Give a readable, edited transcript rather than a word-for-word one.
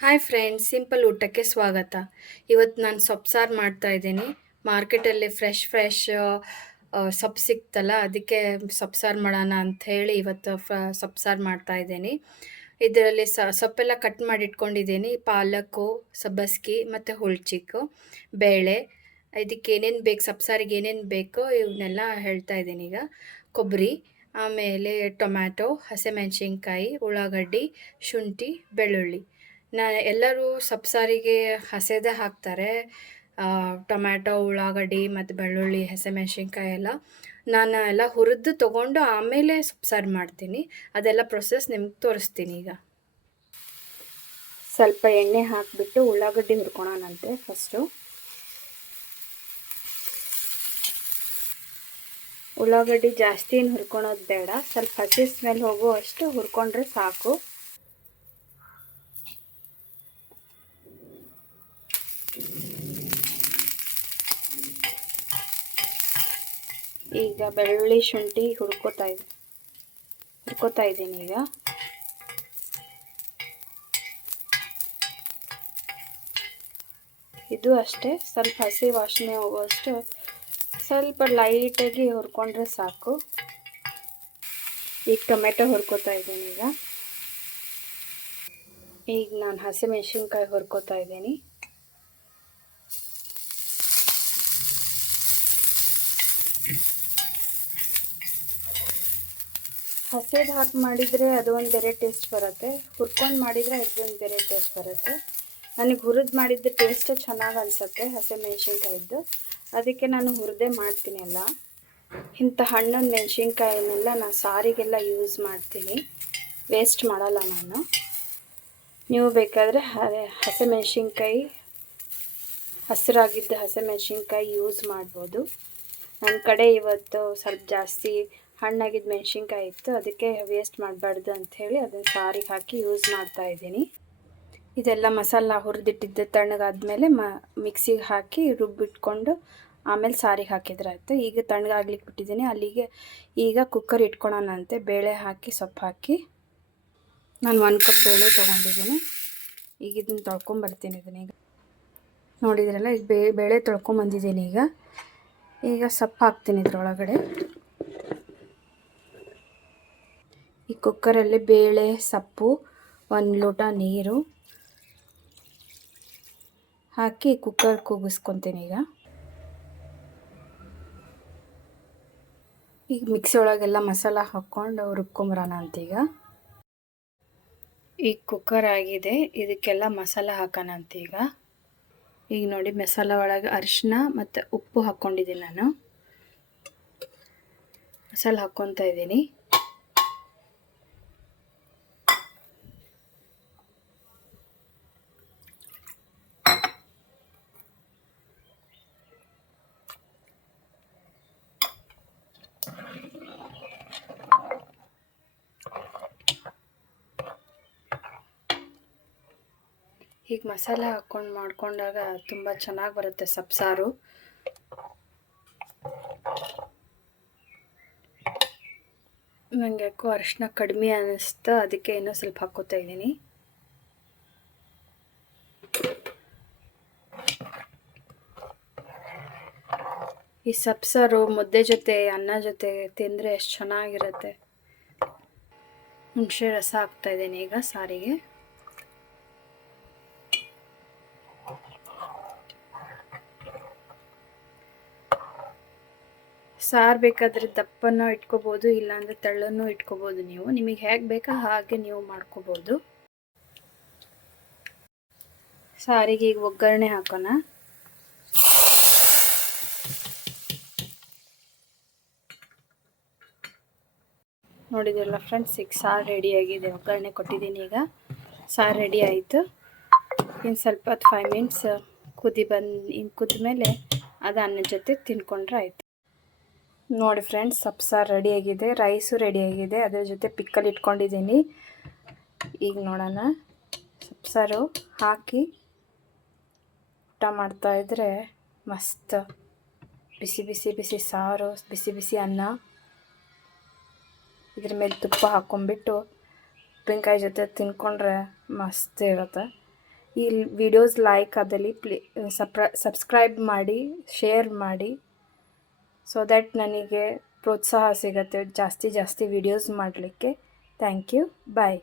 Hi friends, simple ಊಟಕ್ಕೆ ಸ್ವಾಗತ. ಇವತ್ತು ನಾನು ಸೊಪ್ಪು ಸಾರು ಮಾಡ್ತಾ ಇದ್ದೀನಿ. ಮಾರ್ಕೆಟಲ್ಲಿ ಫ್ರೆಶ್ ಸೊಪ್ಪು ಸಿಕ್ತಲ್ಲ, ಅದಕ್ಕೆ ಸೊಪ್ಪು ಸಾರು ಮಾಡೋಣ ಅಂಥೇಳಿ ಇವತ್ತು ಸೊಪ್ಪು ಸಾರು ಮಾಡ್ತಾ ಇದ್ದೀನಿ. ಇದರಲ್ಲಿ ಸೊಪ್ಪೆಲ್ಲ ಕಟ್ ಮಾಡಿ ಇಟ್ಕೊಂಡಿದ್ದೀನಿ. ಪಾಲಕ್ಕು, ಸಬ್ಬಸ್ಗಿ ಮತ್ತು ಹುಳ್ಚಿಕ್ಕು, ಬೇಳೆ. ಇದಕ್ಕೆ ಏನೇನು ಬೇಕು, ಸೊಪ್ಪು ಸಾರಿಗೆ ಏನೇನು ಬೇಕೋ ಇವನ್ನೆಲ್ಲ ಹೇಳ್ತಾ ಇದ್ದೀನಿ ಈಗ. ಕೊಬ್ಬರಿ, ಆಮೇಲೆ ಟೊಮ್ಯಾಟೊ, ಹಸಿಮೆಣಸಿನ್ಕಾಯಿ, ಉಳ್ಳಾಗಡ್ಡಿ, ಶುಂಠಿ, ಬೆಳ್ಳುಳ್ಳಿ. ಎಲ್ಲರೂ ಸೊಪ್ಪು ಸಾರಿಗೆ ಹಸಿದೇ ಹಾಕ್ತಾರೆ. ಟೊಮ್ಯಾಟೊ, ಉಳ್ಳಾಗಡ್ಡಿ ಮತ್ತು ಬೆಳ್ಳುಳ್ಳಿ, ಹಸಿಮೆಣ್ಸಿನ್ಕಾಯಿ ಎಲ್ಲ. ನಾನು ಎಲ್ಲ ಹುರಿದು ತೊಗೊಂಡು ಆಮೇಲೆ ಸೊಪ್ಪು ಸಾರು ಮಾಡ್ತೀನಿ. ಅದೆಲ್ಲ ಪ್ರೊಸೆಸ್ ನಿಮ್ಗೆ ತೋರಿಸ್ತೀನಿ ಈಗ. ಸ್ವಲ್ಪ ಎಣ್ಣೆ ಹಾಕಿಬಿಟ್ಟು ಉಳ್ಳಾಗಡ್ಡಿ ಹುರ್ಕೊಳೋಣಂತೆ ಫಸ್ಟು. ಉಳ್ಳಾಗಡ್ಡಿ ಜಾಸ್ತಿ ಏನು ಹುರ್ಕೊಳೋದು ಬೇಡ, ಸ್ವಲ್ಪ ಹಸಿ ಸ್ಮೆಲ್ ಹೋಗುವಷ್ಟು ಹುರ್ಕೊಂಡ್ರೆ ಸಾಕು. ಈಗ ಬೆಳ್ಳುಳ್ಳಿ ಶುಂಠಿ ಹುರ್ಕೋತಾ ಇದ್ದೀನಿ ಈಗ. ಇದು ಅಷ್ಟೇ, ಸ್ವಲ್ಪ ಹಸಿ ವಾಸನೆ ಹೋಗುವಷ್ಟು ಸ್ವಲ್ಪ ಲೈಟಾಗಿ ಹುರ್ಕೊಂಡ್ರೆ ಸಾಕು. ಈಗ ಟೊಮೆಟೊ ಹುರ್ಕೋತಾ ಇದ್ದೀನಿ ಈಗ ನಾನು ಹಸಿಮೆಣ್ಸಿನ್ಕಾಯಿ ಹುರ್ಕೋತಾ ಇದ್ದೀನಿ. ಹಸಿದು ಹಾಕಿ ಮಾಡಿದರೆ ಅದು ಒಂದು ಬೇರೆ ಟೇಸ್ಟ್ ಬರುತ್ತೆ, ಹುರ್ಕೊಂಡು ಮಾಡಿದರೆ ಅದೊಂದು ಬೇರೆ ಟೇಸ್ಟ್ ಬರುತ್ತೆ. ನನಗೆ ಹುರಿದು ಮಾಡಿದ್ದು ಟೇಸ್ಟ್ ಚೆನ್ನಾಗಿ ಅನಿಸುತ್ತೆ ಹಸಿಮೆಣ್ಸಿನ್ಕಾಯಿದ್ದು, ಅದಕ್ಕೆ ನಾನು ಹುರಿದೇ ಮಾಡ್ತೀನಿ ಎಲ್ಲ. ಇಂಥ ಹಣ್ಣು ಮೆಣಸಿನ್ಕಾಯಿನೆಲ್ಲ ನಾನು ಸಾರಿಗೆಲ್ಲ ಯೂಸ್ ಮಾಡ್ತೀನಿ, ವೇಸ್ಟ್ ಮಾಡಲ್ಲ ನಾನು. ನೀವು ಬೇಕಾದರೆ ಹಸಿಮೆಣ್ಸಿನ್ಕಾಯಿ, ಹಸಿರಾಗಿದ್ದ ಹಸಿಮೆಣ್ಸಿನ್ಕಾಯಿ ಯೂಸ್ ಮಾಡ್ಬೋದು. ನನ್ನ ಕಡೆ ಇವತ್ತು ಸ್ವಲ್ಪ ಜಾಸ್ತಿ ಹಣ್ಣಾಗಿದ್ದ ಮೆಣಸಿನ್ಕಾಯಿ ಇತ್ತು, ಅದಕ್ಕೆ ವೇಸ್ಟ್ ಮಾಡಬಾರ್ದು ಅಂಥೇಳಿ ಅದನ್ನು ಸಾರಿಗೆ ಹಾಕಿ ಯೂಸ್ ಮಾಡ್ತಾಯಿದ್ದೀನಿ. ಇದೆಲ್ಲ ಮಸಾಲ ಹುರಿದಿಟ್ಟಿದ್ದು ತಣ್ಣಗಾದ್ಮೇಲೆ ಮಿಕ್ಸಿಗೆ ಹಾಕಿ ರುಬ್ಬಿಟ್ಕೊಂಡು ಆಮೇಲೆ ಸಾರಿಗೆ ಹಾಕಿದ್ರೆ ಆಯಿತು. ಈಗ ತಣ್ಣಗಾಗ್ಲಿಕ್ಕೆ ಬಿಟ್ಟಿದ್ದೀನಿ. ಅಲ್ಲಿಗೆ ಈಗ ಕುಕ್ಕರ್ ಇಟ್ಕೊಳೋಣಂತೆ. ಬೇಳೆ ಹಾಕಿ ಸೊಪ್ಪು ಹಾಕಿ ನಾನು 1 ಕಪ್ ಬೇಳೆ ತೊಗೊಂಡಿದ್ದೀನಿ. ಈಗ ಇದನ್ನು ತೊಳ್ಕೊಂಬರ್ತೀನಿ. ಇದನ್ನೀಗ ನೋಡಿದ್ರಲ್ಲ, ಈಗ ಬೇಳೆ ತೊಳ್ಕೊಂಬಂದಿದ್ದೀನಿ. ಈಗ ಸೊಪ್ಪು ಹಾಕ್ತೀನಿ ಇದ್ರೊಳಗಡೆ. ಈ ಕುಕ್ಕರಲ್ಲಿ ಬೇಳೆ, ಸೊಪ್ಪು, 1 ಲೋಟ ನೀರು ಹಾಕಿ ಕುಕ್ಕರ್ ಕೂಗಿಸ್ಕೊತೀನಿ ಈಗ ಮಿಕ್ಸಿ ಒಳಗೆಲ್ಲ ಮಸಾಲ ಹಾಕ್ಕೊಂಡು ರುಬ್ಕೊಂಬರೋಣ ಅಂತೀಗ. ಈಗ ಕುಕ್ಕರ್ ಆಗಿದೆ, ಇದಕ್ಕೆಲ್ಲ ಮಸಾಲ ಹಾಕೋಣ ಅಂತೀಗ. ಈಗ ನೋಡಿ, ಮಸಾಲ ಒಳಗೆ ಅರಿಶಿನ ಮತ್ತು ಉಪ್ಪು ಹಾಕ್ಕೊಂಡಿದ್ದೀನಿ ನಾನು. ಮಸಾಲ ಹಾಕ್ಕೊತಾ ಇದ್ದೀನಿ. ಈಗ ಮಸಾಲೆ ಹಾಕ್ಕೊಂಡು ಮಾಡ್ಕೊಂಡಾಗ ತುಂಬ ಚೆನ್ನಾಗಿ ಬರುತ್ತೆ ಸೊಪ್ಪು ಸಾರು. ನನಗೆ ಯಾಕೋ ಅರಿಶಿನ ಕಡಿಮೆ ಅನ್ನಿಸ್ತು, ಅದಕ್ಕೆ ಇನ್ನೂ ಸ್ವಲ್ಪ ಹಾಕ್ಕೋತಾ ಇದ್ದೀನಿ. ಈ ಸೊಪ್ಪು ಸಾರು ಮುದ್ದೆ ಜೊತೆ, ಅನ್ನ ಜೊತೆ ತಿಂದರೆ ಎಷ್ಟು ಚೆನ್ನಾಗಿರುತ್ತೆ. ಹುಣಸೆ ರಸ ಹಾಕ್ತಾ ಇದ್ದೀನಿ ಈಗ ಸಾರಿಗೆ. ಸಾರು ಬೇಕಾದರೆ ದಪ್ಪನೂ ಇಟ್ಕೋಬೋದು, ಇಲ್ಲಾಂದರೆ ತೆಳ್ಳನೂ ಇಟ್ಕೋಬೋದು. ನಿಮಗೆ ಹೇಗೆ ಬೇಕೋ ಹಾಗೆ ನೀವು ಮಾಡ್ಕೋಬೋದು. ಸಾರಿಗೆ ಈಗ ಒಗ್ಗರಣೆ ಹಾಕೋಣ. ನೋಡಿದ್ರಲ್ಲ ಫ್ರೆಂಡ್ಸ್, ಈಗ ಸಾರು ರೆಡಿಯಾಗಿದೆ. ಒಗ್ಗರಣೆ ಕೊಟ್ಟಿದ್ದೀನಿ. ಈಗ ಸಾರು ರೆಡಿ ಆಯಿತು. ಇನ್ನು ಸ್ವಲ್ಪ ಹೊತ್ತು 5 ಮಿನಿಟ್ಸ್ ಕುದ್ಮೇಲೆ ಅದು ಅನ್ನದ ಜೊತೆ ತಿನ್ಕೊಂಡ್ರೆ ಆಯಿತು. ನೋಡಿ ಫ್ರೆಂಡ್ಸ್, ಸೊಪ್ಪು ಸಾರು ರೆಡಿಯಾಗಿದೆ, ರೈಸು ರೆಡಿಯಾಗಿದೆ, ಅದರ ಜೊತೆ ಪಿಕ್ಕಲ್ ಇಟ್ಕೊಂಡಿದ್ದೀನಿ. ಈಗ ನೋಡೋಣ, ಸೊಪ್ಪು ಸಾರು ಹಾಕಿ ಊಟ ಮಾಡ್ತಾಯಿದ್ರೆ ಮಸ್ತ್ ಬಿಸಿ ಬಿಸಿ ಬಿಸಿ ಸಾರು, ಬಿಸಿ ಬಿಸಿ ಅನ್ನ, ಇದ್ರ ಮೇಲೆ ತುಪ್ಪ ಹಾಕ್ಕೊಂಬಿಟ್ಟು ಉಪ್ಪಿನಕಾಯಿ ಜೊತೆ ತಿನ್ಕೊಂಡ್ರೆ ಮಸ್ತ್ ಇರುತ್ತೆ. ಈ ವಿಡಿಯೋಸ್ ಲೈಕ್ ಆದಲ್ಲಿ ಸಬ್ಸ್ಕ್ರೈಬ್ ಮಾಡಿ, ಶೇರ್ ಮಾಡಿ, ಸೊ ದ್ಯಾಟ್ ನನಗೆ ಪ್ರೋತ್ಸಾಹ ಸಿಗುತ್ತೆ ಜಾಸ್ತಿ ವಿಡಿಯೋಸ್ ಮಾಡಲಿಕ್ಕೆ. Thank you. ಬಾಯ್.